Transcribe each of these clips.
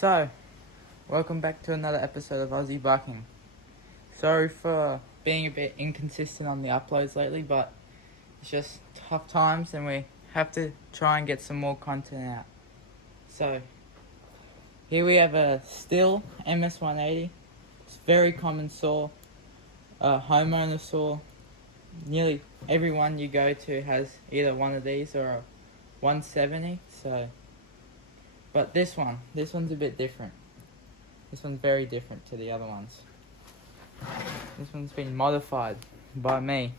So, welcome back to another episode of Aussie Bucking. Sorry for being a bit inconsistent on the uploads lately, but it's just tough times and we have to try and get some more content out. So, here we have a Stihl MS180. It's a very common saw, a homeowner saw. Nearly everyone you go to has either one of these or a 170, but this one's a bit different. This one's very different to the other ones. This one's been modified by me.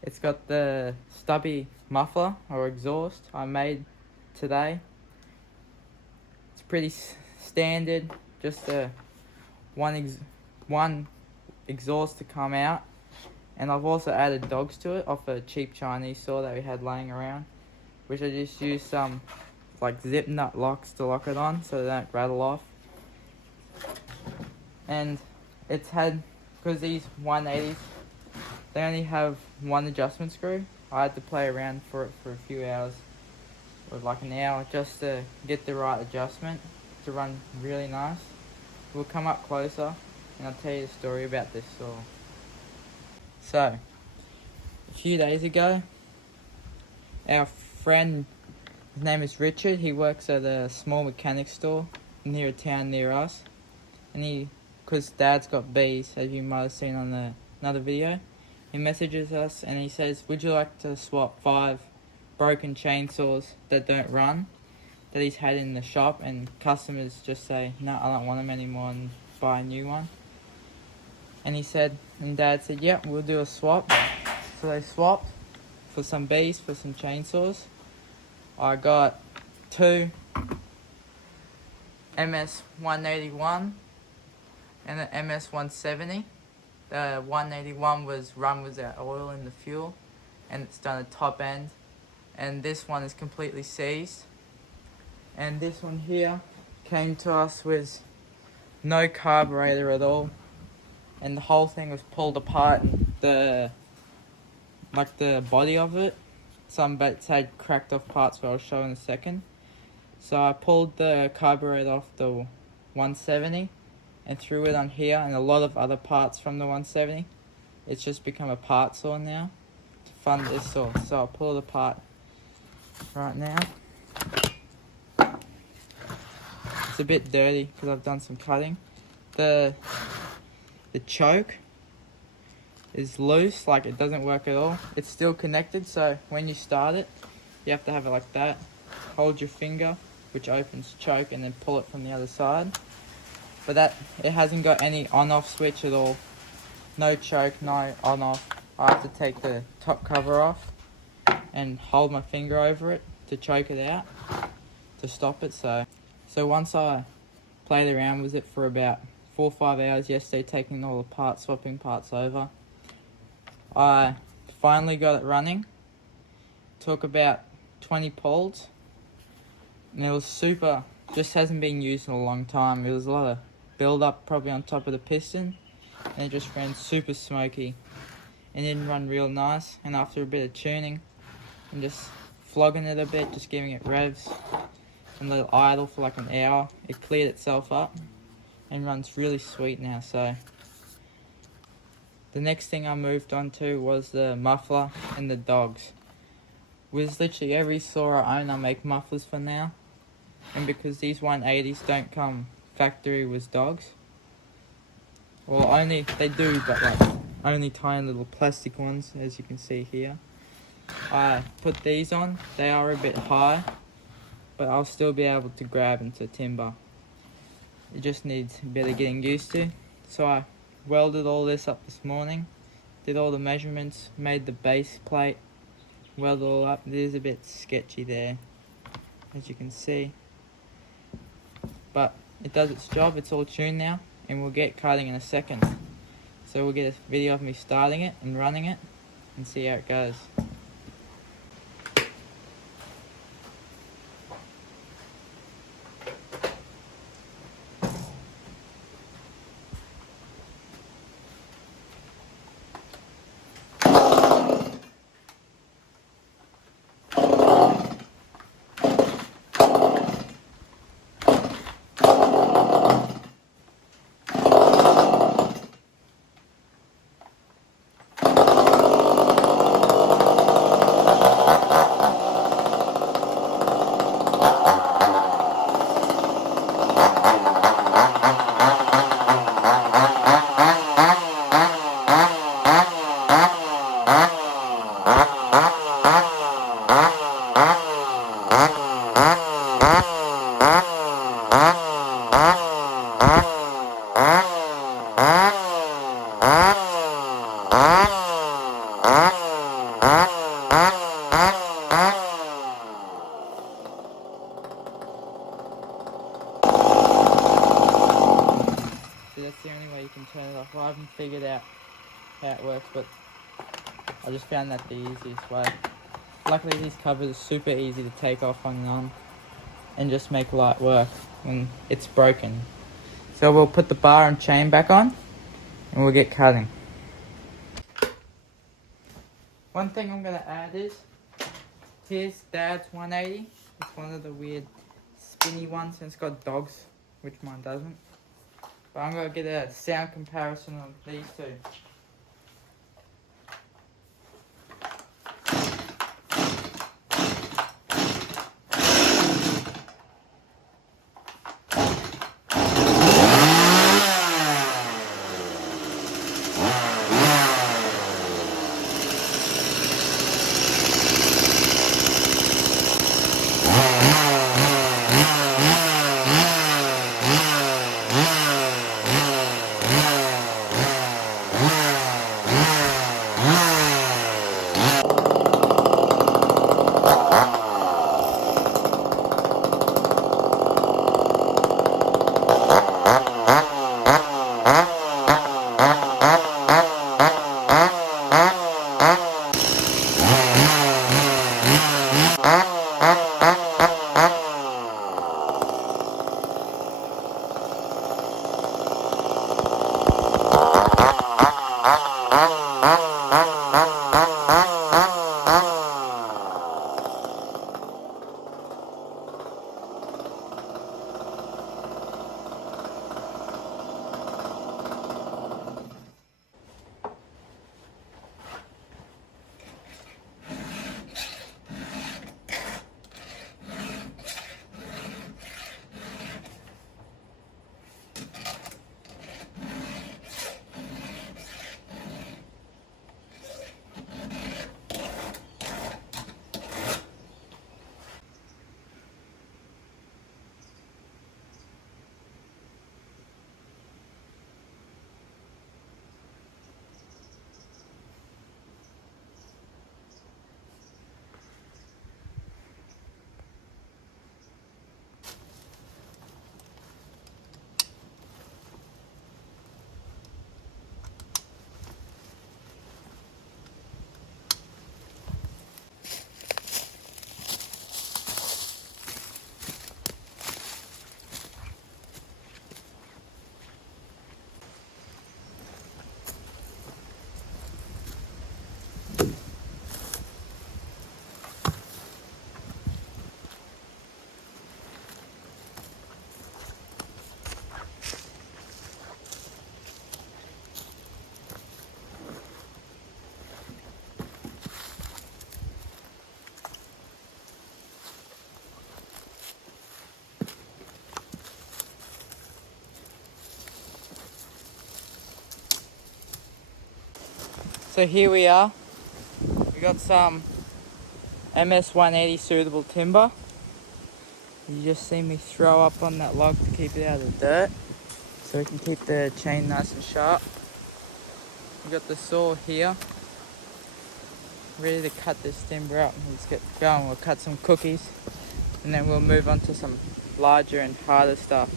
It's got the stubby muffler or exhaust I made today. It's pretty standard, just one exhaust to come out. And I've also added dogs to it off a cheap Chinese saw that we had laying around, which I just used some like zip nut locks to lock it on so they don't rattle off. And it's had, because these 180s, they only have one adjustment screw. I had to play around for it for a few hours, or like an hour, just to get the right adjustment to run really nice. We'll come up closer and I'll tell you a story about this saw. So, a few days ago, our friend, his name is Richard, he works at a small mechanic store near a town near us. And because Dad's got bees, as you might have seen on another video, he messages us and he says, would you like to swap 5 broken chainsaws that don't run, that he's had in the shop, and customers just say, no, I don't want them anymore, and buy a new one. And Dad said, yep, we'll do a swap. So they swapped for some bees, for some chainsaws. I got 2 MS181 and an MS170. The 181 was run without oil in the fuel, and it's done a top end. And this one is completely seized. And this one here came to us with no carburetor at all. And the whole thing was pulled apart, and the body of it, some bits had cracked off parts, which I'll show in a second. So I pulled the carburetor off the 170 and threw it on here, and a lot of other parts from the 170. It's just become a part saw now to fund this saw. So I'll pull it apart right now. It's a bit dirty because I've done some cutting. The choke is loose, like it doesn't work at all. It's still connected, so when you start it, you have to have it like that. Hold your finger, which opens choke, and then pull it from the other side. But it hasn't got any on-off switch at all. No choke, no on-off. I have to take the top cover off and hold my finger over it to choke it out, to stop it. So once I played around with it for about 4 or 5 hours yesterday, taking all the parts, swapping parts over, I finally got it running. Took about 20 pulls, and it was super, just hasn't been used in a long time. It was a lot of build up probably on top of the piston, and it just ran super smoky and didn't run real nice. And after a bit of tuning and just flogging it a bit, just giving it revs and let it idle for like an hour, it cleared itself up and runs really sweet now. So the next thing I moved on to was the muffler and the dogs. With literally every saw I own, I make mufflers for now. And because these 180s don't come factory with dogs, well, they do, but like only tiny little plastic ones, as you can see here. I put these on. They are a bit high, but I'll still be able to grab into timber. It just needs a bit of getting used to. So I welded all this up this morning, did all the measurements, made the base plate, welded it all up. It is a bit sketchy there, as you can see, but it does its job. It's all tuned now, and we'll get cutting in a second. So we'll get a video of me starting it and running it and see how it goes. that's the only way you can turn it off. I haven't figured out how it works, but I just found that the easiest way. Luckily these covers are super easy to take off on and on and just make light work when it's broken. So we'll put the bar and chain back on and we'll get cutting. One thing I'm going to add is, here's Dad's 180. It's one of the weird spinny ones and it's got dogs, which mine doesn't. But I'm going to get a sound comparison of these two. So here we are. We got some MS180 suitable timber. You just see me throw up on that log to keep it out of the dirt, so we can keep the chain nice and sharp. We got the saw here, ready to cut this timber up. Let's get going. We'll cut some cookies, and then we'll move on to some larger and harder stuff.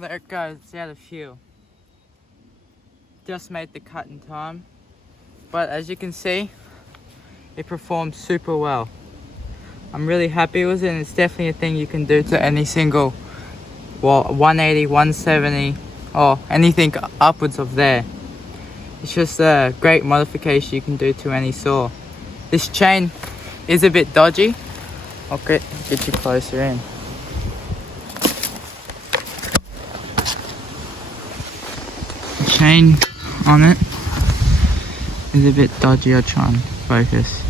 There it goes, it's out of fuel. Just made the cut in time. But as you can see, it performed super well. I'm really happy with it, and it's definitely a thing you can do to any single, well, 180, 170, or anything upwards of there. It's just a great modification you can do to any saw. This chain is a bit dodgy. I'll get you closer in. The chain on it is a bit dodgy. I'll try and focus.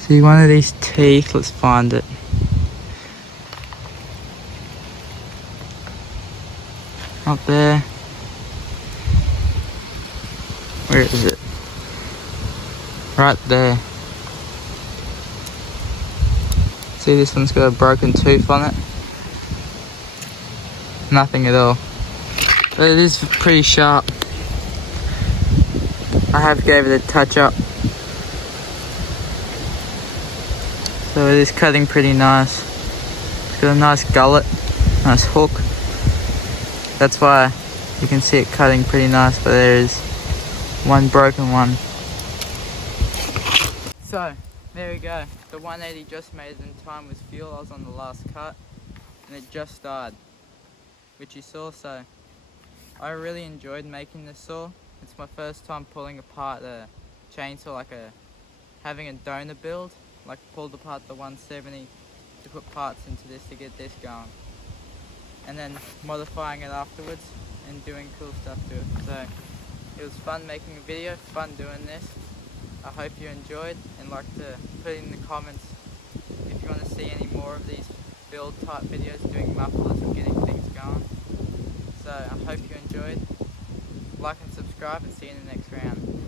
See one of these teeth, let's find it. Up there. Where is it? Right there. See, this one's got a broken tooth on it. Nothing at all. But it is pretty sharp. I have gave it a touch up. So it is cutting pretty nice. It's got a nice gullet, nice hook. That's why you can see it cutting pretty nice, but there is one broken one. So, there we go. The 180 just made it in time with fuel. I was on the last cut and it just died, which you saw. So I really enjoyed making this saw. It's my first time pulling apart a chainsaw, like having a donor build, like pulled apart the 170 to put parts into this to get this going, and then modifying it afterwards and doing cool stuff to it. So it was fun making a video, fun doing this. I hope you enjoyed, and like to put in the comments if you want to see any more of these build type videos doing mufflers and getting things going. So I hope you enjoyed. Like and subscribe, and see you in the next round.